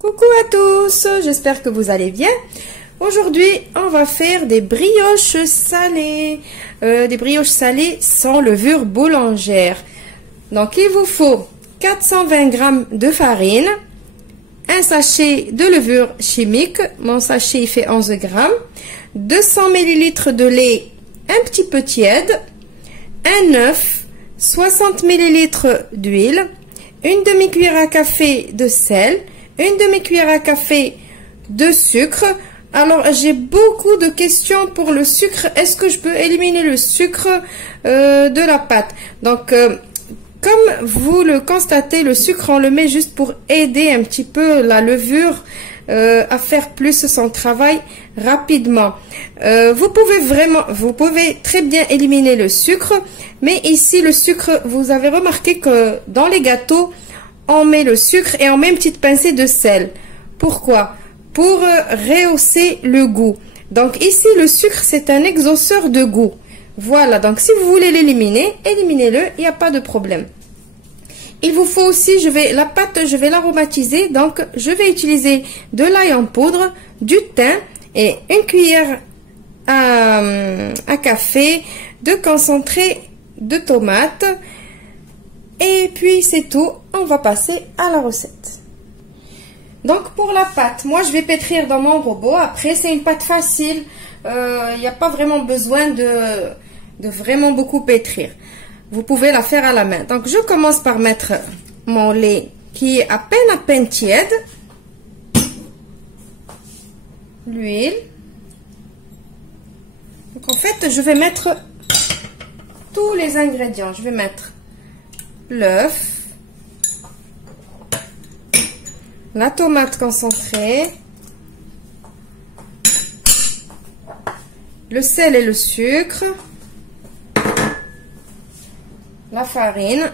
Coucou à tous, j'espère que vous allez bien. Aujourd'hui, on va faire des brioches salées. Des brioches salées sans levure boulangère. Donc, il vous faut 420 g de farine, un sachet de levure chimique, mon sachet il fait 11 g, 200 ml de lait un petit peu tiède, un œuf, 60 ml d'huile, une demi-cuillère à café de sel, une demi-cuillère à café de sucre. Alors, j'ai beaucoup de questions pour le sucre. Est-ce que je peux éliminer le sucre de la pâte? Donc, comme vous le constatez, le sucre, on le met juste pour aider un petit peu la levure à faire plus son travail rapidement. Vous pouvez très bien éliminer le sucre, mais ici, le sucre, vous avez remarqué que dans les gâteaux, on met le sucre et on met une petite pincée de sel. Pourquoi? Pour rehausser le goût. Donc ici, le sucre, c'est un exhausteur de goût. Voilà, donc si vous voulez l'éliminer, éliminez-le, il n'y a pas de problème. Il vous faut aussi, la pâte, je vais l'aromatiser. Donc, je vais utiliser de l'ail en poudre, du thym et une cuillère à café de concentré de tomate. Et puis, c'est tout. On va passer à la recette. Donc, pour la pâte, moi, je vais pétrir dans mon robot. Après, c'est une pâte facile. Il n'y a pas vraiment besoin de vraiment beaucoup pétrir. Vous pouvez la faire à la main. Donc, je commence par mettre mon lait qui est à peine tiède. L'huile. Donc, en fait, je vais mettre tous les ingrédients. Je vais mettre l'œuf, la tomate concentrée, le sel et le sucre, la farine,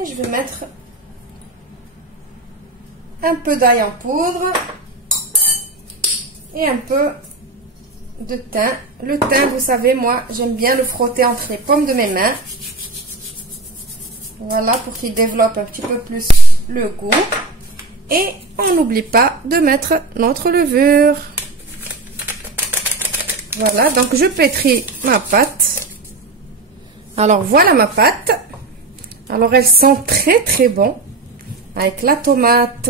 et je vais mettre un peu d'ail en poudre et un peu de thym. Le thym, vous savez, moi j'aime bien le frotter entre les paumes de mes mains. Voilà, pour qu'il développe un petit peu plus le goût. Et on n'oublie pas de mettre notre levure. Voilà, donc je pétris ma pâte. Alors voilà ma pâte. Alors elle sent très bon. Avec la tomate,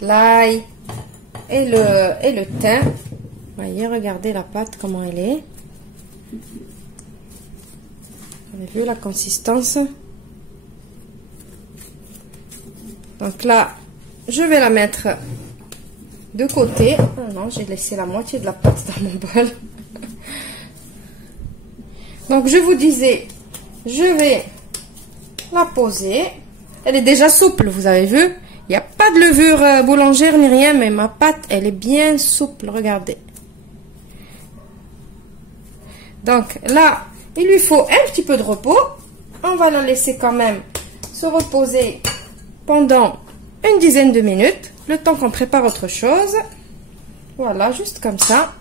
l'ail et le thym. Voyez, regardez la pâte comment elle est. Vous avez vu la consistance? Donc là, je vais la mettre de côté. Oh non, j'ai laissé la moitié de la pâte dans mon bol. Donc je vous disais, je vais la poser. Elle est déjà souple, vous avez vu. Il n'y a pas de levure boulangère ni rien, mais ma pâte, elle est bien souple, regardez. Donc là, il lui faut un petit peu de repos. On va la laisser quand même se reposer pendant une dizaine de minutes, le temps qu'on prépare autre chose. Voilà, juste comme ça,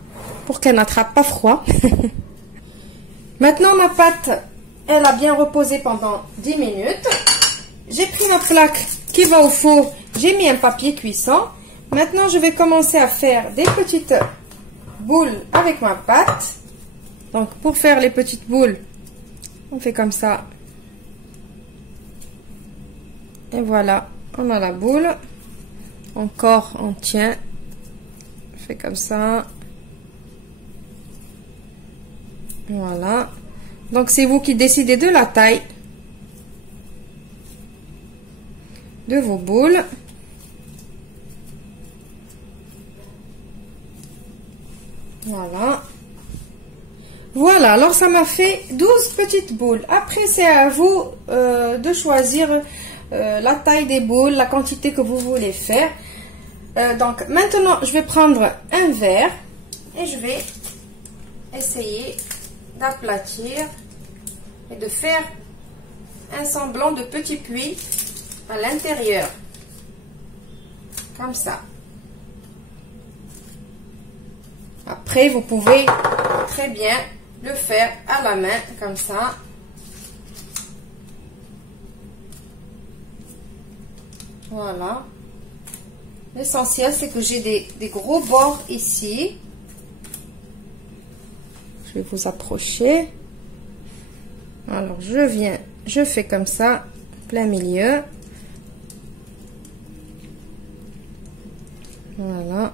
pour qu'elle n'attrape pas froid. Maintenant, ma pâte, elle a bien reposé pendant 10 minutes. J'ai pris ma plaque qui va au four, j'ai mis un papier cuisson. Maintenant, je vais commencer à faire des petites boules avec ma pâte. Donc, pour faire les petites boules, on fait comme ça. Et voilà, on a la boule. Encore, on tient. On fait comme ça. Voilà. Donc, c'est vous qui décidez de la taille de vos boules. Voilà. Voilà, alors ça m'a fait 12 petites boules. Après, c'est à vous de choisir la taille des boules, la quantité que vous voulez faire. Donc, maintenant, je vais prendre un verre et je vais essayer d'aplatir et de faire un semblant de petit puits à l'intérieur. Comme ça. Après, vous pouvez très bien le faire à la main, comme ça. Voilà. L'essentiel, c'est que j'ai des gros bords ici. Je vais vous approcher. Alors, je fais comme ça, plein milieu. Voilà.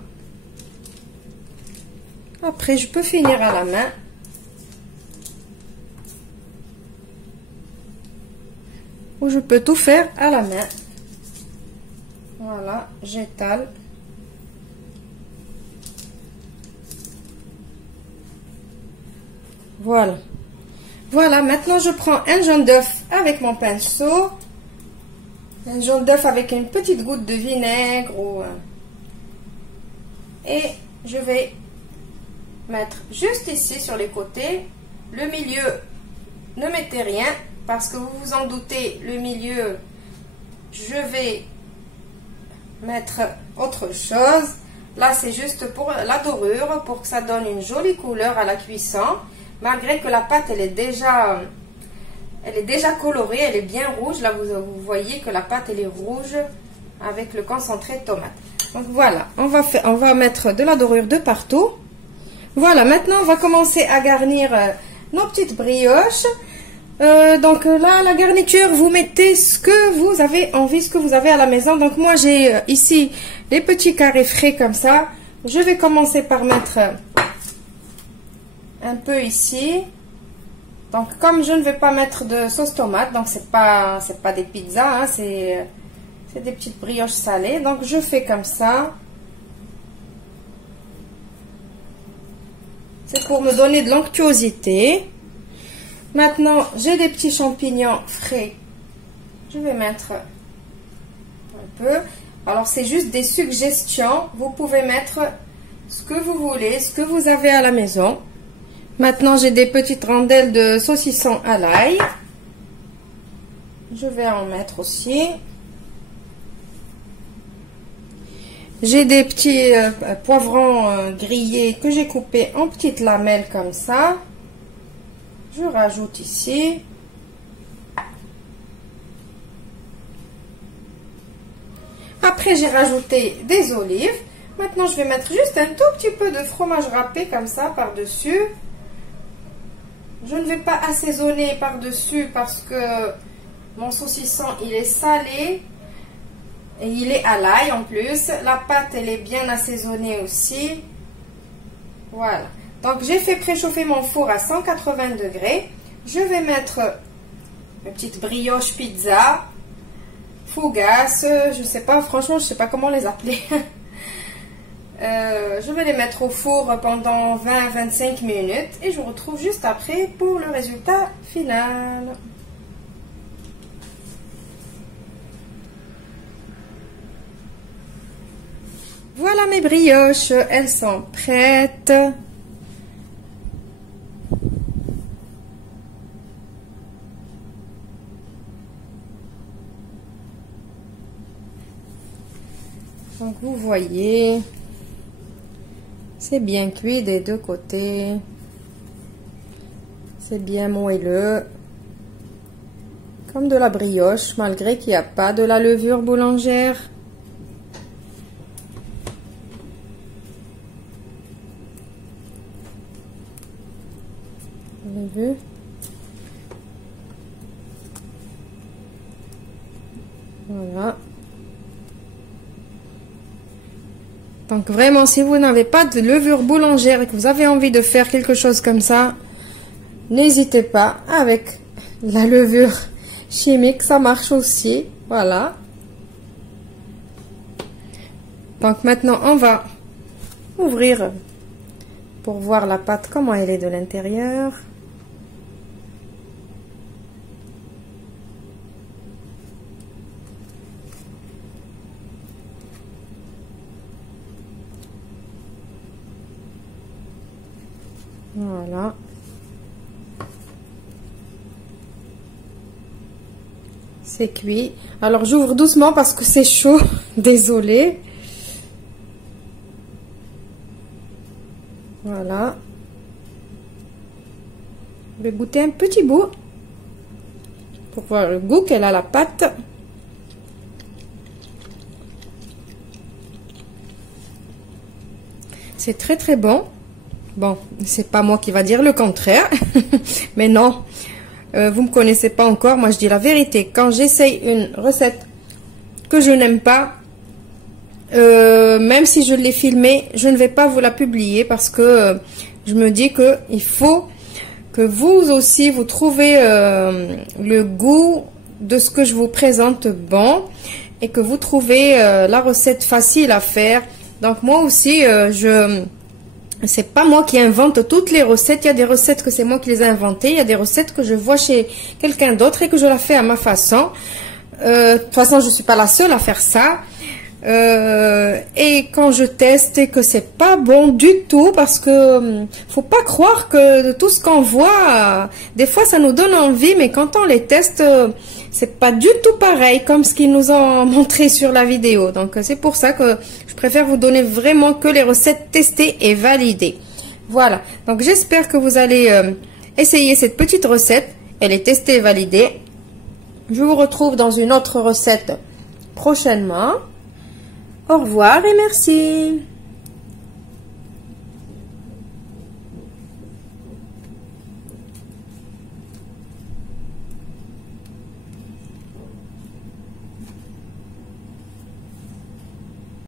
Après, je peux finir à la main. Ou je peux tout faire à la main. Voilà, j'étale. Voilà. Voilà, maintenant je prends un jaune d'œuf avec mon pinceau. Un jaune d'œuf avec une petite goutte de vinaigre. Et je vais mettre juste ici sur les côtés. Le milieu, ne mettez rien parce que vous vous en doutez, le milieu, je vais mettre autre chose. Là, c'est juste pour la dorure, pour que ça donne une jolie couleur à la cuisson. Malgré que la pâte, elle est déjà colorée, elle est bien rouge. Là, vous voyez que la pâte, elle est rouge avec le concentré de tomate. Donc voilà, on va mettre de la dorure de partout. Voilà, maintenant, on va commencer à garnir nos petites brioches. Donc là, la garniture, vous mettez ce que vous avez envie, ce que vous avez à la maison. Donc moi, j'ai ici les petits carrés frais comme ça. Je vais commencer par mettre un peu ici. Donc comme je ne vais pas mettre de sauce tomate, donc c'est pas des pizzas, hein, c'est des petites brioches salées. Donc je fais comme ça. C'est pour me donner de l'onctuosité. Maintenant, j'ai des petits champignons frais. Je vais mettre un peu. Alors, c'est juste des suggestions. Vous pouvez mettre ce que vous voulez, ce que vous avez à la maison. Maintenant, j'ai des petites rondelles de saucisson à l'ail. Je vais en mettre aussi. J'ai des petits poivrons grillés que j'ai coupés en petites lamelles comme ça. Je rajoute ici. Après, j'ai rajouté des olives. Maintenant, je vais mettre juste un tout petit peu de fromage râpé comme ça par-dessus. Je ne vais pas assaisonner par-dessus parce que mon saucisson, il est salé. Et il est à l'ail en plus. La pâte, elle est bien assaisonnée aussi. Voilà. Donc, j'ai fait préchauffer mon four à 180 degrés. Je vais mettre mes petites brioches pizza, fougasse, je sais pas, franchement, je sais pas comment les appeler. Je vais les mettre au four pendant 20-25 minutes et je vous retrouve juste après pour le résultat final. Voilà mes brioches, elles sont prêtes. Donc vous voyez, c'est bien cuit des deux côtés. C'est bien moelleux. Comme de la brioche, malgré qu'il n'y a pas de la levure boulangère. Vous avez vu? Voilà. Donc vraiment, si vous n'avez pas de levure boulangère et que vous avez envie de faire quelque chose comme ça, n'hésitez pas. Avec la levure chimique, ça marche aussi. Voilà. Donc maintenant, on va ouvrir pour voir la pâte, comment elle est de l'intérieur. Voilà. C'est cuit. Alors j'ouvre doucement parce que c'est chaud. Désolée. Voilà. Je vais goûter un petit bout pour voir le goût qu'elle a la pâte. C'est très très bon. Bon, c'est pas moi qui va dire le contraire. Mais non, vous me connaissez pas encore. Moi, je dis la vérité. Quand j'essaye une recette que je n'aime pas, même si je l'ai filmée, je ne vais pas vous la publier parce que je me dis que il faut que vous aussi vous trouvez le goût de ce que je vous présente bon et que vous trouvez la recette facile à faire. Donc moi aussi, c'est pas moi qui invente toutes les recettes. Il y a des recettes que c'est moi qui les ai inventées. Il y a des recettes que je vois chez quelqu'un d'autre et que je la fais à ma façon. De toute façon, je suis pas la seule à faire ça. Et quand je teste et que c'est pas bon du tout, parce que faut pas croire que tout ce qu'on voit, des fois ça nous donne envie, mais quand on les teste, c'est pas du tout pareil comme ce qu'ils nous ont montré sur la vidéo. Donc c'est pour ça que je préfère vous donner vraiment que les recettes testées et validées. Voilà, donc j'espère que vous allez essayer cette petite recette. Elle est testée et validée. Je vous retrouve dans une autre recette prochainement. Au revoir et merci.